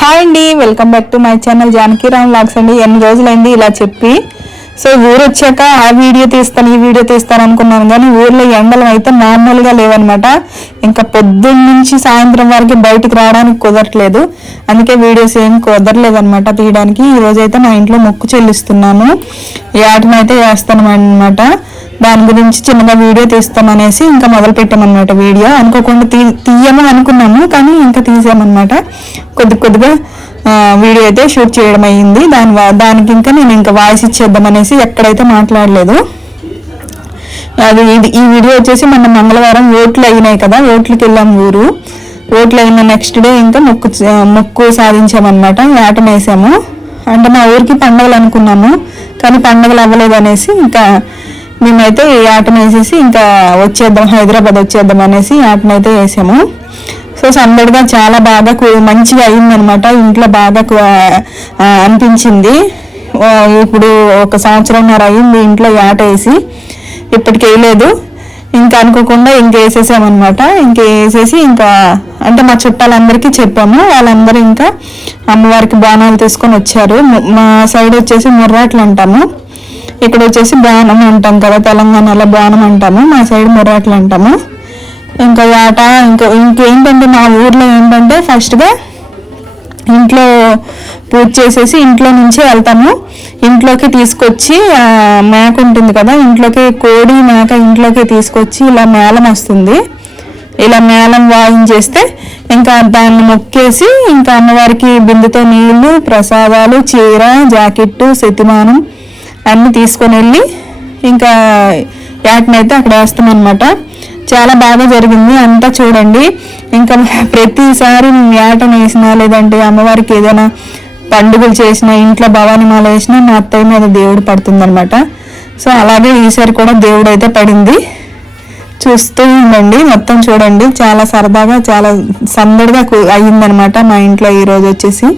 Hi అండి, welcome back to my channel Janaki Ram vlogs అండి. ఎన్ని రోజులైంది ఇలా చెప్పి. సో ఊరు వచ్చాక ఆ వీడియో తీస్తాను ఈ వీడియో తీస్తాను అనుకున్నాను, కానీ ఊర్లో ఎండలు అయితే నార్మల్గా లేవన్నమాట. ఇంకా పొద్దున్న నుంచి సాయంత్రం వరకు బయటకు రావడానికి కుదరట్లేదు, అందుకే వీడియోస్ ఏం కుదరలేదు అనమాట తీయడానికి. ఈరోజైతే మా ఇంట్లో మొక్కు చెల్లిస్తున్నాము, యాటనైతే వేస్తాను అనమాట. దాని గురించి చిన్నగా వీడియో తీస్తామనేసి ఇంకా మొదలు పెట్టామన్నమాట. వీడియో అనుకోకుండా తీయము అనుకున్నాము, కానీ ఇంకా తీసామన్నమాట. కొద్దిగా వీడియో అయితే షూట్ చేయడం అయ్యింది. దానికి ఇంకా నేను ఇంకా వాయిస్ ఇచ్చేద్దామనేసి ఎక్కడైతే మాట్లాడలేదు. అది ఈ వీడియో వచ్చేసి మన మంగళవారం ఓట్లు అయినాయి కదా, ఓట్లకి వెళ్ళాము ఊరు. ఓట్లు అయిన నెక్స్ట్ డే ఇంకా మొక్కు సాధించామన్నమాట. వేటం వేసాము. అంటే మా ఊరికి పండుగలు అనుకున్నాము, కానీ పండుగలు అవ్వలేదు అనేసి ఇంకా మేమైతే ఆటను వేసేసి ఇంకా వచ్చేద్దాం, హైదరాబాద్ వచ్చేద్దాం అనేసి ఆటను అయితే వేసాము. సో సందడిగా చాలా బాగా మంచిగా అయిందనమాట. ఇంట్లో బాగా అనిపించింది. ఇప్పుడు 1 సంవత్సరంన్నర అయింది ఇంట్లో ఆట వేసి, ఇప్పటికి వేయలేదు. ఇంకా అనుకోకుండా వేసేసామన్నమాట. వేసేసి ఇంకా అంటే మా చుట్టాలందరికీ చెప్పాము. వాళ్ళందరూ ఇంకా అమ్మవారికి బాణాలు తీసుకొని వచ్చారు. మా సైడ్ వచ్చేసి ముర్రాట్లు అంటాము, ఇక్కడ వచ్చేసి బాణం అంటాం కదా, తెలంగాణలో బాణం అంటాము, మా సైడ్ ముర్రాట్లు అంటాము. ఇంకా ఆట ఇంకేంటంటే మా ఊర్లో ఏంటంటే ఫస్ట్గా ఇంట్లో పూజ చేసేసి ఇంట్లో నుంచి వెళ్తాము. ఇంట్లోకి తీసుకొచ్చి మేక ఉంటుంది కదా, ఇంట్లోకి కోడి మేక ఇంట్లోకి తీసుకొచ్చి ఇలా మేళం వస్తుంది. ఇలా మేళం వాయించేస్తే ఇంకా దాన్ని మొక్కేసి ఇంకా అమ్మవారికి బిందెతో నీళ్లు, ప్రసాదాలు, చీర, జాకెట్టు, శతిమానం అన్నీ తీసుకొని వెళ్ళి ఇంకా యాటనైతే అక్కడ వేస్తామన్నమాట. చాలా బాగా జరిగింది అంతా. చూడండి, ఇంకా ప్రతిసారి మేము యాటను వేసినా లేదంటే అమ్మవారికి ఏదైనా పండుగలు చేసినా, ఇంట్లో భవానీ మాల వేసినా మా అత్తయ్య మీద దేవుడు పడుతుందన్నమాట. సో అలాగే ఈసారి కూడా దేవుడు అయితే పడింది. చూస్తూ ఉండండి, మొత్తం చూడండి. చాలా సరదాగా చాలా సందడిగా అయ్యిందనమాట మా ఇంట్లో ఈరోజు వచ్చేసి.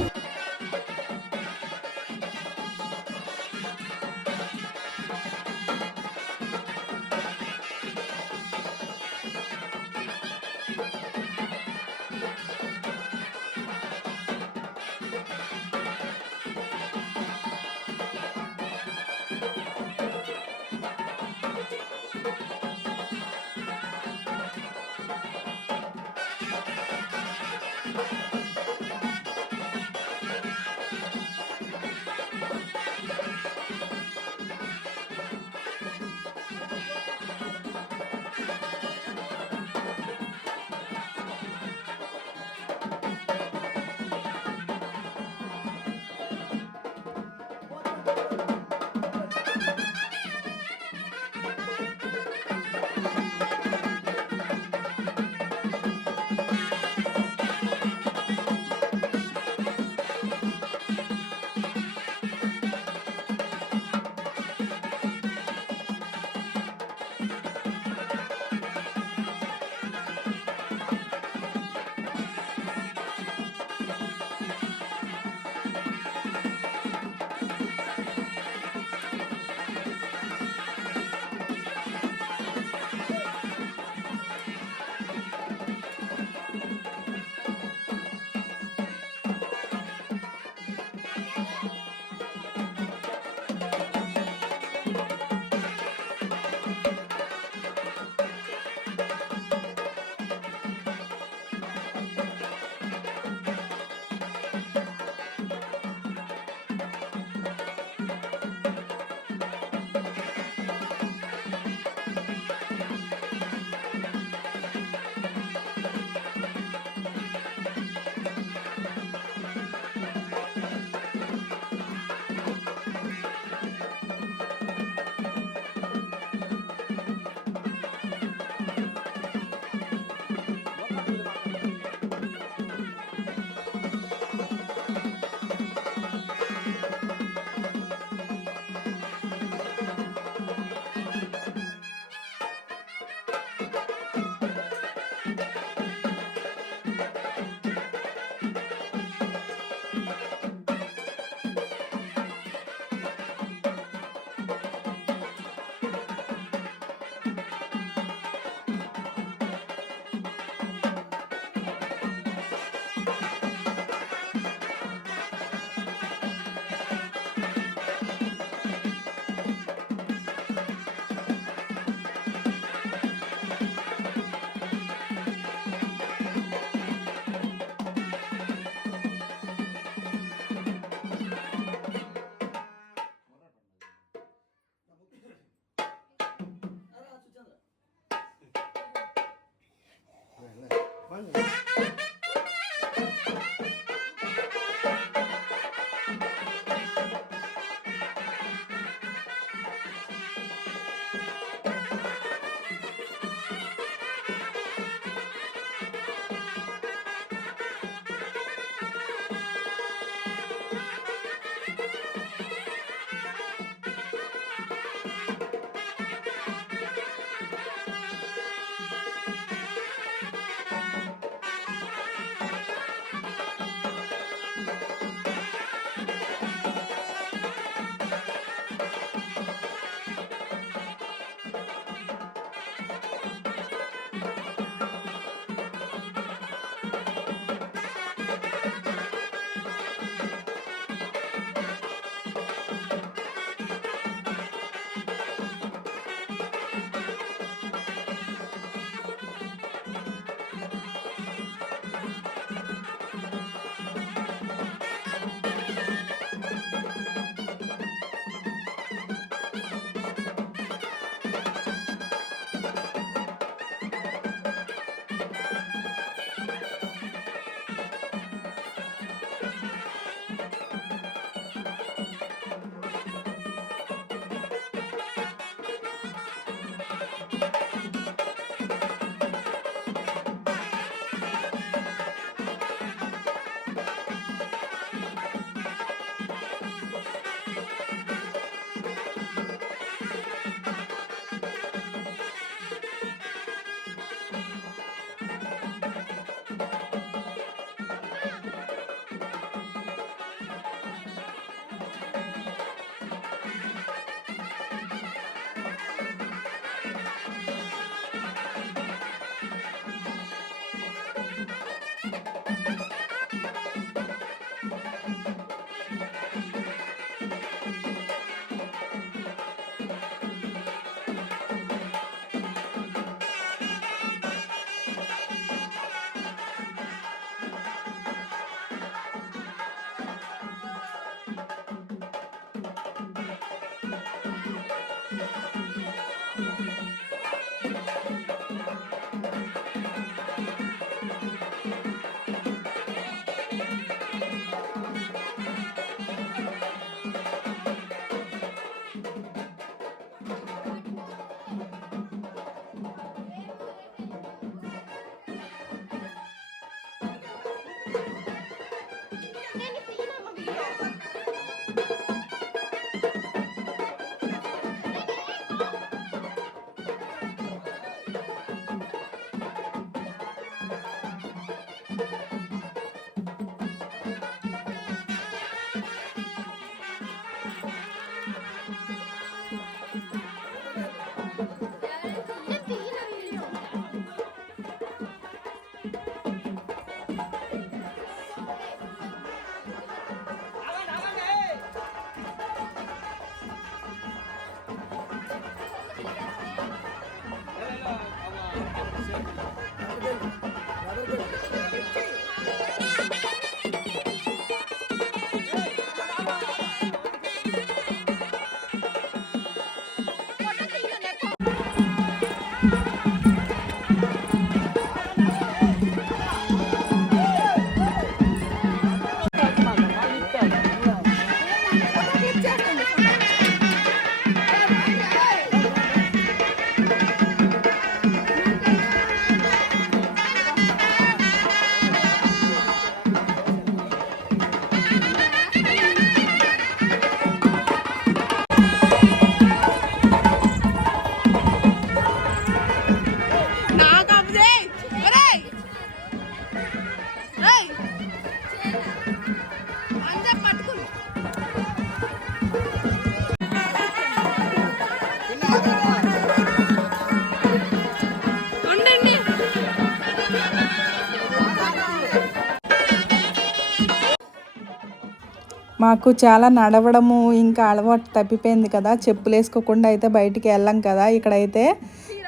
మాకు చాలా నడవడము ఇంకా అలవాటు తప్పిపోయింది కదా, చెప్పులు వేసుకోకుండా అయితే బయటికి వెళ్ళాం కదా. ఇక్కడైతే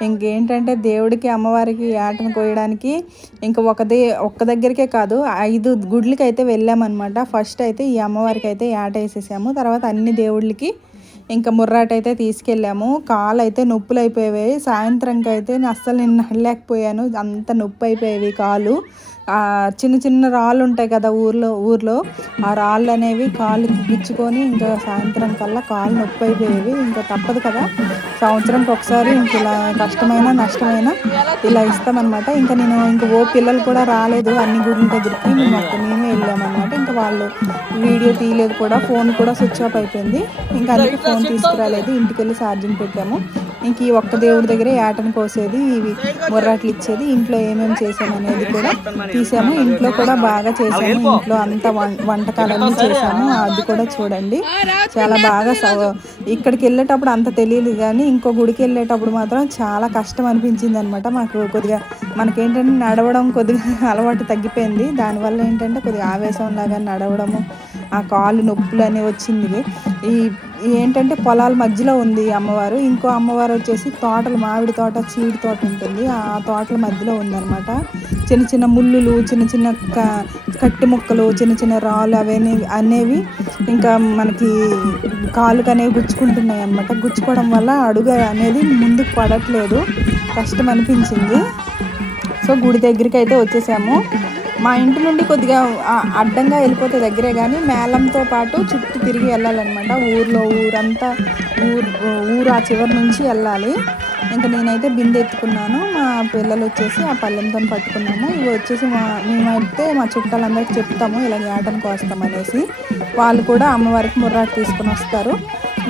ఇంకేంటంటే దేవుడికి అమ్మవారికి ఆటను కోయడానికి ఇంకా ఒక్క దగ్గరికే కాదు 5 గుడ్లకి అయితే వెళ్ళామన్నమాట. ఫస్ట్ అయితే ఈ అమ్మవారికి అయితే ఆట వేసేసాము, తర్వాత అన్ని దేవుళ్ళకి ఇంకా ముర్రాట అయితే తీసుకెళ్ళాము. కాళ్ళు అయితే నొప్పులు అయిపోయేవి. సాయంత్రంకి అయితే అస్సలు నేను నడలేకపోయాను, అంత నొప్పి అయిపోయేవి కాళ్ళు. చిన్న చిన్న రాళ్ళు ఉంటాయి కదా ఊర్లో ఆ రాళ్ళు అనేవి కాళ్ళకి గుచ్చుకొని ఇంకా సాయంత్రం కల్లా కాళ్ళు నొప్పి అయిపోయేవి. ఇంకా తప్పదు కదా, సంవత్సరంకి ఒకసారి ఇంక ఇలా కష్టమైనా నష్టమైనా ఇలా ఇస్తామన్నమాట. ఇంకా పిల్లలు కూడా రాలేదు అన్ని గుడ్ల దగ్గరికి, మేమే వెళ్ళామన్నమాట. ఇంకా వాళ్ళు వీడియో తీయలేదు కూడా, ఫోన్ కూడా స్విచ్ ఆఫ్ అయిపోయింది. ఇంకా అందుకే ఫోన్ తీసుకురాలేదు, ఇంటికి వెళ్ళి ఛార్జింగ్ పెట్టాము. ఇంక ఈ ఒక్క దేవుడి దగ్గరే ఏటను కోసేది, ఇవి ముర్రాట్లు ఇచ్చేది, ఇంట్లో ఏమేమి చేసామనేది కూడా తీసాము. ఇంట్లో కూడా బాగా చేసాము, ఇంట్లో అంతా వంటకాలన్నీ చేసాము, అది కూడా చూడండి. చాలా బాగా ఇక్కడికి వెళ్ళేటప్పుడు అంత తెలియదు కానీ ఇంకో గుడికి వెళ్ళేటప్పుడు మాత్రం చాలా కష్టం అనిపించింది అనమాట. మాకు కొద్దిగా మనకేంటంటే నడవడం కొద్దిగా అలవాటు తగ్గిపోయింది, దానివల్ల ఏంటంటే కొద్దిగా ఆవేశంలాగా నడవడము, ఆ కాళ్ళు నొప్పులు అనేవి వచ్చింది. ఏంటంటే పొలాల మధ్యలో ఉంది అమ్మవారు, ఇంకో అమ్మవారు వచ్చేసి తోటలు, మామిడి తోట, చీడి తోట ఉంటుంది, ఆ తోటల మధ్యలో ఉందన్నమాట. చిన్న చిన్న ముళ్ళులు, చిన్న చిన్న కట్టి ముక్కలు, చిన్న చిన్న రాళ్ళు అనేవి ఇంకా మనకి కాళ్ళకు అనేవి గుచ్చుకుంటున్నాయి అన్నమాట. గుచ్చుకోవడం వల్ల అడుగు అనేది ముందుకు పడట్లేదు, కష్టం అనిపించింది. సో గుడి దగ్గరికి అయితే వచ్చేసాము. మా ఇంటి నుండి కొద్దిగా అడ్డంగా వెళ్ళిపోతే దగ్గరే కానీ మేళంతో పాటు చుట్టూ తిరిగి వెళ్ళాలన్నమాట. ఊరంతా ఊరు ఆ చివరి నుంచి వెళ్ళాలి. ఇంకా నేనైతే బిందె ఎత్తుకున్నాను, మా పిల్లలు వచ్చేసి ఆ పళ్ళెంతో పట్టుకున్నాము. ఇవి వచ్చేసి మేమైతే మా చుట్టాలందరికీ చెప్తాము ఇలా ఏటను కోస్తామనేసి. వాళ్ళు కూడా అమ్మవారికి ముర్రాకు తీసుకుని వస్తారు.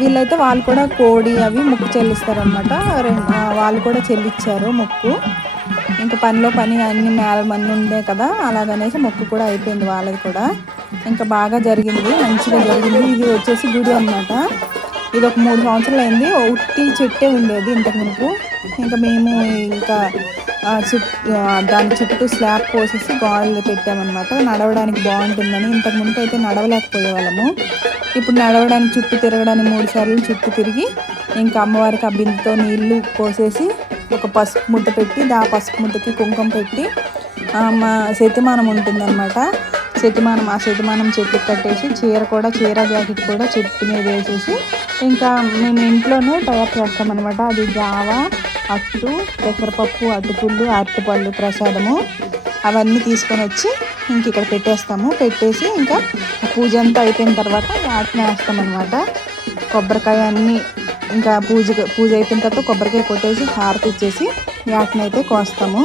వీళ్ళైతే వాళ్ళు కూడా కోడి అవి మొక్కు చెల్లిస్తారనమాట. వాళ్ళు కూడా చెల్లించారు మొక్కు. ఇంకా పనిలో పని అన్ని మంది ఉండే కదా, అలాగనేసి మొక్కు కూడా అయిపోయింది వాళ్ళది కూడా. ఇంకా బాగా జరిగింది, మంచిగా జరిగింది. ఇది వచ్చేసి గుడి అనమాట. ఇది ఒక 3 సంవత్సరాలు అయింది, ఉట్టి చెట్టే ఉండేది ఇంతకు మునుపు. ఇంకా మేము ఇంకా దాని చుట్టూ స్లాబ్ పోసేసి గోడలు పెట్టామన్నమాట, నడవడానికి బాగుంటుందని. ఇంతకు మునుపు అయితే నడవలేకపోయే వాళ్ళము, ఇప్పుడు నడవడానికి చుట్టూ తిరగడానికి 3 సార్లు చుట్టూ తిరిగి ఇంకా అమ్మవారికి ఆ బిందుతో నీళ్లు పోసేసి ఒక పసుపు ముద్ద పెట్టి, ఆ పసుపు ముద్దకి కుంకుమ పెట్టి మా శతిమానం ఉంటుందన్నమాట. ఆ శతిమానం చెట్టుకి కట్టేసి చీర జాకెట్ కూడా చెట్టు మీద వేసేసి ఇంకా మేము ఇంట్లోనే తయారు చేస్తామన్నమాట. అది జావ, అట్టు, పెసరపప్పు, అటుపుళ్ళు, అరటిపళ్ళు ప్రసాదము అవన్నీ తీసుకొని వచ్చి ఇంక ఇక్కడ పెట్టేసి ఇంకా పూజ అంతా అయిపోయిన తర్వాత యాటన వేస్తామన్నమాట. కొబ్బరికాయ అన్నీ ఇంకా పూజ అయిపోయిన తర్వాత కొబ్బరికాయ కొట్టేసి హారతి ఇచ్చేసి యాటన అయితే కోస్తాము.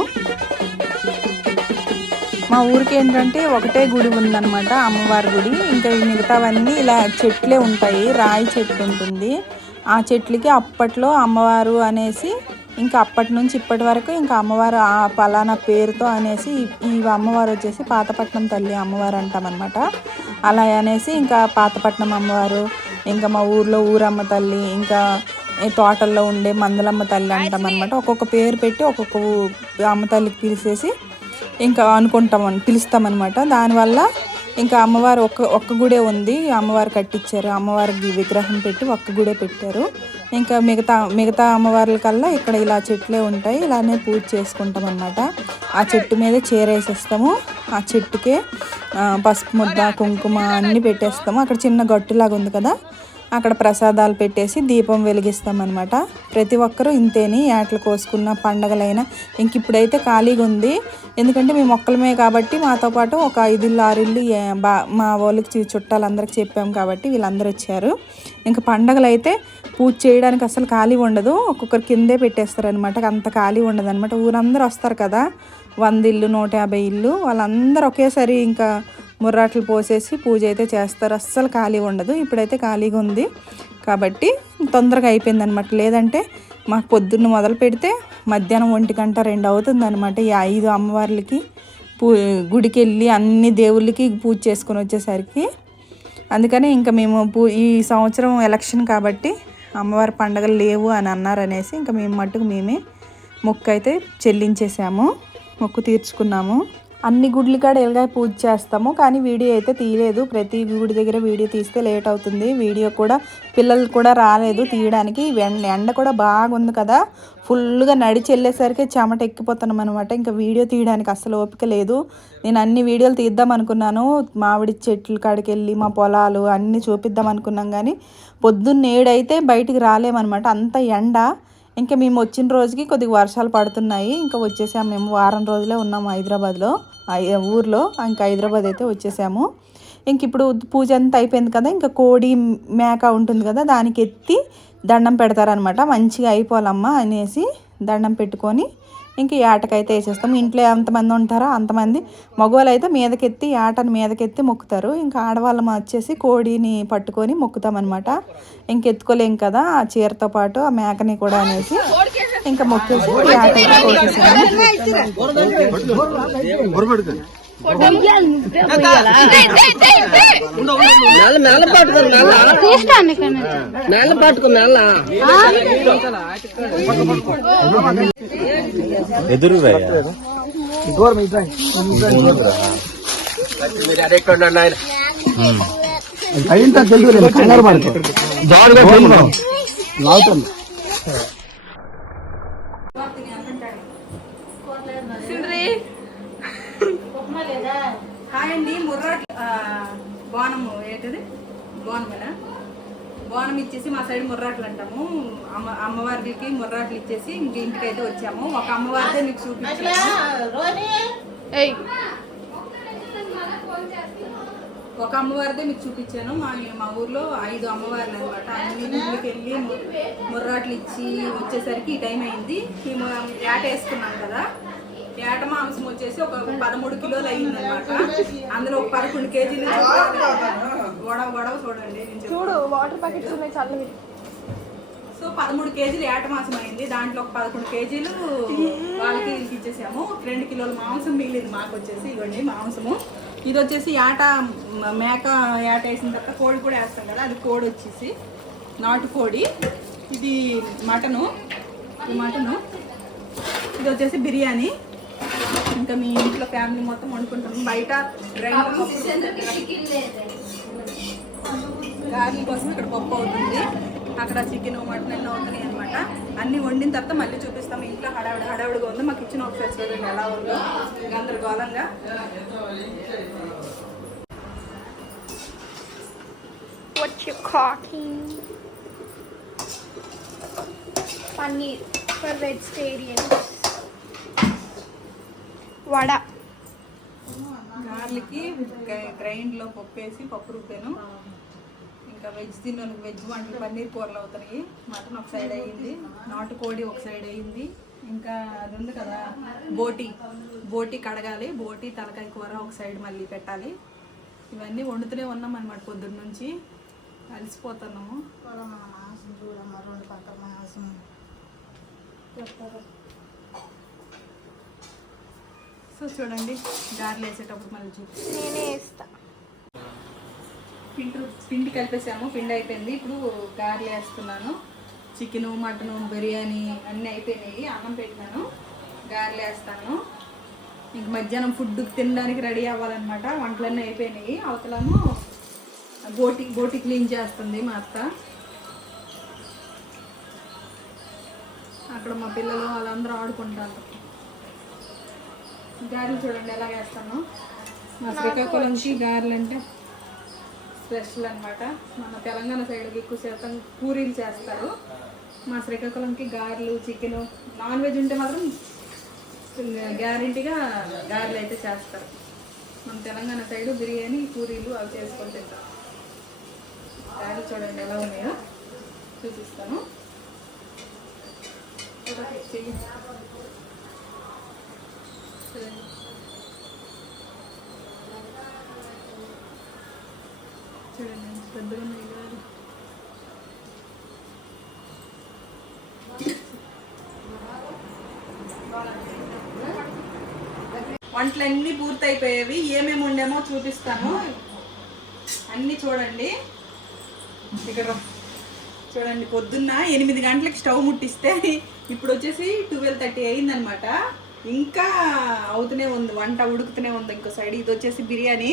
మా ఊరికి ఏంటంటే ఒకటే గుడి ఉందన్నమాట, అమ్మవారి గుడి. ఇంకా మిగతావన్నీ ఇలా చెట్లే ఉంటాయి, రాయి చెట్టు ఉంటుంది. ఆ చెట్లకి అప్పట్లో అమ్మవారు అనేసి ఇంకా అప్పటి నుంచి ఇప్పటి వరకు ఇంకా అమ్మవారు ఆ పలానా పేరుతో అనేసి ఈ అమ్మవారు వచ్చేసి పాతపట్నం తల్లి అమ్మవారు అంటామన్నమాట. అలా అనేసి ఇంకా పాతపట్నం అమ్మవారు, ఇంకా మా ఊర్లో ఊరమ్మ తల్లి, ఇంకా తోటల్లో ఉండే మందలమ్మ తల్లి అంటామన్నమాట. ఒక్కొక్క పేరు పెట్టి ఒక్కొక్క అమ్మ తల్లికి పిలిచేసి ఇంకా పిలుస్తామన్నమాట. దానివల్ల ఇంకా అమ్మవారు ఒక్క గుడే ఉంది, అమ్మవారు కట్టించారు, అమ్మవారికి విగ్రహం పెట్టి ఒక్క గుడే పెట్టారు. ఇంకా మిగతా అమ్మవార్ల కల్లా ఇక్కడ ఇలా చెట్లే ఉంటాయి, ఇలానే పూజ చేసుకుంటాం అన్నమాట. ఆ చెట్టు మీద చీర వేసేస్తాము, ఆ చెట్టుకే పసుపు ముద్ద, కుంకుమ అన్నీ పెట్టేస్తాము. అక్కడ చిన్న గట్టులాగా ఉంది కదా, అక్కడ ప్రసాదాలు పెట్టేసి దీపం వెలిగిస్తామన్నమాట. ప్రతి ఒక్కరూ ఇంతేని, ఏటలు కోసుకున్న పండగలైనా. ఇంక ఇప్పుడైతే ఖాళీగా ఉంది, ఎందుకంటే మేము మొక్కలమే కాబట్టి మాతో పాటు ఒక 5 ఇల్లు 6 ఇల్లు మా వాళ్ళకి చుట్టాలందరికీ చెప్పాము కాబట్టి వీళ్ళందరూ వచ్చారు. ఇంకా పండగలు అయితే పూజ చేయడానికి అసలు ఖాళీ ఉండదు, ఒక్కొక్కరు కిందే పెట్టేస్తారనమాట, అంత ఖాళీ ఉండదు అనమాట. ఊరందరూ వస్తారు కదా, 100 ఇల్లు 150 ఇల్లు, వాళ్ళందరూ ఒకేసారి ఇంకా ముర్రాట్లు పోసేసి పూజ అయితే చేస్తారు, అస్సలు ఖాళీ ఉండదు. ఇప్పుడైతే ఖాళీగా ఉంది కాబట్టి తొందరగా అయిపోయింది అనమాట. లేదంటే మాకు పొద్దున్న మొదలు పెడితే మధ్యాహ్నం 1 గంట 2 అవుతుంది అనమాట. ఈ 5 అమ్మవార్లకి గుడికి వెళ్ళి అన్ని దేవుళ్ళకి పూజ చేసుకొని వచ్చేసరికి. అందుకని ఇంకా మేము ఈ సంవత్సరం ఎలక్షన్ కాబట్టి అమ్మవారి పండగలు లేవు అని అన్నారనేసి ఇంకా మేమే మొక్కు అయితే చెల్లించేసాము, మొక్కు తీర్చుకున్నాము. అన్ని గుడ్లు కాడ ఎలాగ పూజ చేస్తాము, కానీ వీడియో అయితే తీయలేదు. ప్రతి గుడి దగ్గర వీడియో తీస్తే లేట్ అవుతుంది. వీడియో కూడా పిల్లలు కూడా రాలేదు తీయడానికి. ఎండ కూడా బాగుంది కదా, ఫుల్గా నడిచి వెళ్ళేసరికి చెమట ఎక్కిపోతున్నాం అనమాట. ఇంకా వీడియో తీయడానికి అసలు ఓపిక లేదు. నేను అన్ని వీడియోలు తీద్దాం అనుకున్నాను, మామిడి చెట్ల కాడికి వెళ్ళి మా పొలాలు అన్నీ చూపిద్దాం అనుకున్నాం, కానీ పొద్దున్న 7 అయితే బయటికి రాలేమన్నమాట, అంత ఎండ. ఇంకా మేము వచ్చిన రోజుకి కొద్దిగా వర్షాలు పడుతున్నాయి. ఇంకా వచ్చేసాము, మేము వారం రోజులే ఉన్నాము హైదరాబాద్లో, ఊర్లో. ఇంకా హైదరాబాద్ అయితే వచ్చేసాము. ఇంక ఇప్పుడు పూజ అంతా అయిపోయింది కదా, ఇంకా కోడి మేక ఉంటుంది కదా, దానికి ఎత్తి దండం పెడతారనమాట. మంచిగా అయిపోవాలమ్మా అనేసి దండం పెట్టుకొని ఇంక ఏటకైతే వేసేస్తాము. ఇంట్లో ఎంతమంది ఉంటారో అంతమంది మగవాళ్ళు అయితే మీదకెత్తి ఏటని మీదకెత్తి మొక్కుతారు. ఇంకా ఆడవాళ్ళం వచ్చేసి కోడిని పట్టుకొని మొక్కుతామన్నమాట. ఇంకెత్తుకోలేం కదా ఆ చీరతో పాటు ఆ మేకని కూడా అనేసి ఇంకా మొక్కేసి ఏటైతే కోసేసాము. ఎదురు హాయ్ అండి, బోనము ఏంటిది బోనమేనా, బోనం ఇచ్చేసి మా సైడ్ ముర్రాట్లు అంటాము. అమ్మవారికి ముర్రాట్లు ఇచ్చేసి ఇంక ఇంటికైతే వచ్చాము. ఒక అమ్మవారిదే మీకు చూపించాము, ఒక అమ్మవారిదే మీకు చూపించాను. మా ఊర్లో 5 అమ్మవార్లు అనమాట. అన్ని ఇంటికి వెళ్ళి ముర్రాట్లు ఇచ్చి వచ్చేసరికి ఈ టైం అయింది. మేము ఏట వేసుకున్నాం కదా, ఏట మాంసం వచ్చేసి ఒక 13 కిలోలు అయ్యింది అనమాట. అందులో ఒక 11 కేజీలు గొడవ చూడండి, చూడు వాటర్ ప్యాకెట్స్ ఉన్నాయి చల్లవి. సో 13 కేజీలు ఏట మాంసం అయింది. దాంట్లో ఒక 11 కేజీలు వాళ్ళకి ఇచ్చేసాము. 2 కిలోల మాంసం మిగిలింది మాకు వచ్చేసి. ఇవ్వండి మాంసము. ఇది వచ్చేసి ఏట మేక ఏట వేసిన తర్వాత కోడి కూడా వేస్తాం కదా, అది కోడి వచ్చేసి నాటు కోడి. ఇది మటను, ఇది వచ్చేసి బిర్యానీ. ఇంకా మీ ఇంట్లో ఫ్యామిలీ మొత్తం వండుకుంటాం. బయట గార్లిక్ కోసం ఇక్కడ పప్పు అవుతుంది, అక్కడ చికెన్ మటన్ అన్నీ అవుతున్నాయి అనమాట. అన్నీ వండిన తర్వాత మళ్ళీ చూపిస్తాం. ఇంట్లో హడావుడిగా ఉంది. మా కిచెన్ ఒకసారి చూడండి ఎలా ఉందో గందరగోళంగా. పన్నీర్ ఫర్ వెజిటేరియన్స్, వడ, గార్లిక్కి గ్రైండ్లో పప్పు వేసి పప్పు రుబ్బాను. ఇంకా వెజ్ తిన్నాను, వెజ్ వంటలు పన్నీర్ కూరలు అవుతున్నాయి. మటన్ ఒక సైడ్ అయ్యింది, నాటుకోడి ఒక సైడ్ అయ్యింది. ఇంకా అది ఉంది కదా బోటి కడగాలి, బోటి తలకాయ కూర ఒక సైడ్ మళ్ళీ పెట్టాలి. ఇవన్నీ వండుతూనే ఉన్నాం అన్నమాట పొద్దున్న నుంచి. అలసిపోతున్నాము. సో చూడండి, గారెలు వేసేటప్పుడు మళ్ళీ చూపిస్తాను. నేనే వేస్తా. పిండి కలిపేసాము, పిండి అయిపోయింది. ఇప్పుడు గారెలు వేస్తున్నాను. చికెను మటను బిర్యానీ అన్నీ అయిపోయినాయి. అన్నం పెట్టినాను, గారెలు వేస్తాను. ఇంక మధ్యాహ్నం ఫుడ్ తినడానికి రెడీ అవ్వాలన్నమాట. వంటలన్నీ అయిపోయినాయి. అవతలను బోటి క్లీన్ చేస్తుంది మా అత్త. అక్కడ మా పిల్లలు వాళ్ళందరూ ఆడుకుంటారు. గారెలు చూడండి ఎలా వేస్తాను. మా శ్రీకాకుళంకి గారెలు అంటే స్పెషల్ అనమాట. మన తెలంగాణ సైడ్కి ఎక్కువ శాతం పూరీలు చేస్తారు. మా శ్రీకాకుళంకి గారెలు, చికెను, నాన్ వెజ్ ఉంటే మాత్రం గ్యారెంటీగా గారెలు అయితే చేస్తారు. మన తెలంగాణ సైడు బిర్యానీ, పూరీలు అవి చేసుకొని తింటారు. గారెలు చూడండి ఎలా ఉన్నాయో చూపిస్తాను. చూడండి పెద్దగా ఉన్నాయి గారెలు. వంటలన్నీ పూర్తయిపోయేవి. ఏమేమి వండామో చూపిస్తాను. అన్నీ చూడండి. ఇక్కడ చూడండి, పొద్దున్న 8 గంటలకి స్టవ్ ముట్టిస్తే ఇప్పుడు వచ్చేసి 12:30 అయిందనమాట. ఇంకా అవుతూనే ఉంది, వంట ఉడుకుతూనే ఉంది ఇంకో సైడ్. ఇది వచ్చేసి బిర్యానీ,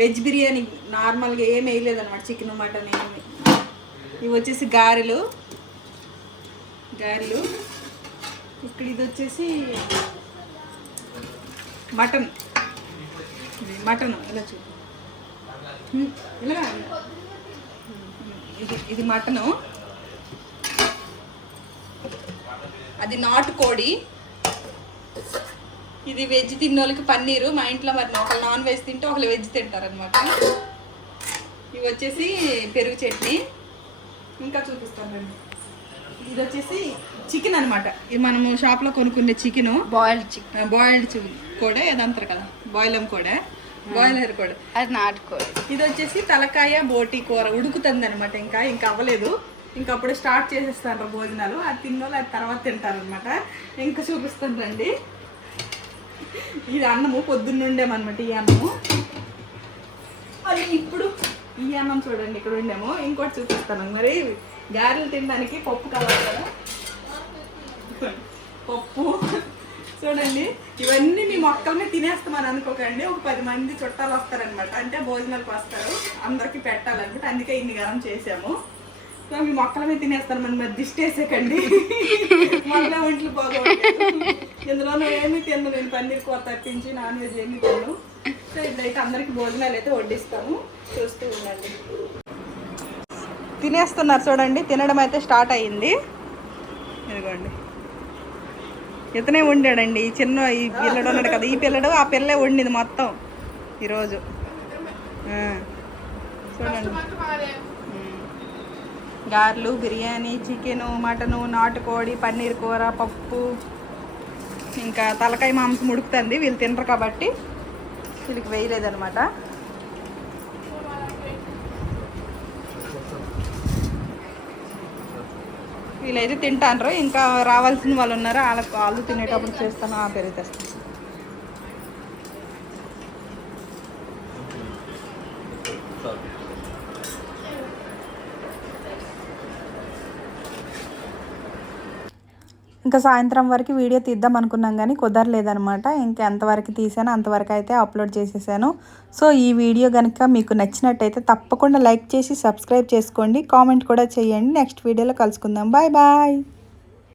వెజ్ బిర్యానీ, నార్మల్గా ఏమి వేయలేదన్నమాట, చికెన్ మటన్ ఏమి. ఇవి వచ్చేసి గారెలు. ఇక్కడ ఇది వచ్చేసి మటన్. ఇలా చూడు, ఇలా ఇది మటను. అది నాటుకోడి. ఇది వెజ్ తిన్నోళ్ళకి పన్నీరు. మా ఇంట్లో మరి ఒకళ్ళు నాన్ వెజ్ తింటే ఒకళ్ళు వెజ్ తింటారనమాట. ఇవి వచ్చేసి పెరుగు చట్నీ. ఇంకా చూపిస్తానండి. ఇది వచ్చేసి చికెన్ అనమాట. ఇది మనము షాప్లో కొనుక్కునే చికెను, బాయిల్డ్ కోడే ఏదంటారు కదా, బాయిలర్ కోడే. అది నాటుకోడి. ఇది వచ్చేసి తలకాయ బోటి కూర ఉడుకుతుంది అనమాట. ఇంకా అవ్వలేదు, అప్పుడే స్టార్ట్ చేసేస్తాను భోజనాలు. అది తిన్నోళ్ళు అది తర్వాత తింటారనమాట. ఇంకా చూపిస్తాను రండి. ఇది అన్నము పొద్దున్న ఉండేమన్నమాట. ఈ అన్నము మళ్ళీ ఇప్పుడు ఈ అన్నం చూడండి ఇక్కడ ఉండేమో. ఇంకోటి చూపిస్తాను. మరి గారెలు తినడానికి పప్పు కావాలి కదా, పప్పు చూడండి. ఇవన్నీ మీ మొక్కలనే తినేస్తామని అనుకోకండి. ఒక 10 మంది చుట్టాలు వస్తారనమాట, అంటే భోజనాలకు వస్తారు, అందరికి పెట్టాలన్నమాట. అందుకే ఇన్ని గరం చేసాము. సో మీ మొక్కల మీద తినేస్తాను, మరి దిష్టి వేసేకండి, మళ్ళీ ఒంట్లు బాగోలేదు. ఇందులో ఏమీ తిన్ను నేను, పన్నీర్ కూర తప్పించి నాన్ వెజ్ ఏమీ తిన్ను. సో ఇప్పుడైతే అందరికి భోజనాలు అయితే వడ్డిస్తాము, చూస్తూ ఉండండి. తినేస్తున్నారు చూడండి, తినడం అయితే స్టార్ట్ అయ్యింది. ఇదిగోండి, ఇతనే వండాడండి. ఈ పిల్లడు ఉన్నాడు కదా, ఈ పిల్లడు ఆ పిల్లే వండింది మొత్తం ఈరోజు. చూడండి, గారెలు, బిర్యానీ, చికెను, మటను, నాటుకోడి, పన్నీర్ కూర, పప్పు, ఇంకా తలకాయ మాంసం ఉడుకుతుంది. వీళ్ళు తినరు కాబట్టి వీళ్ళకి వేయలేదనమాట. వీళ్ళైతే తింటారు, ఇంకా రావాల్సిన వాళ్ళు ఉన్నారు, వాళ్ళు తినేటప్పుడు చేస్తాను. పెరుగు తెస్తాను. ఇంకా సాయంత్రం వరకు వీడియో తీద్దాం అనుకున్నాం కానీ కుదరలేదనమాట. ఇంకా ఎంతవరకు తీసానో అంతవరకు అయితే అప్లోడ్ చేసేసాను. సో ఈ వీడియో కనుక మీకు నచ్చినట్టయితే తప్పకుండా లైక్ చేసి సబ్స్క్రైబ్ చేసుకోండి, కామెంట్ కూడా చేయండి. నెక్స్ట్ వీడియోలో కలుసుకుందాం. Bye bye.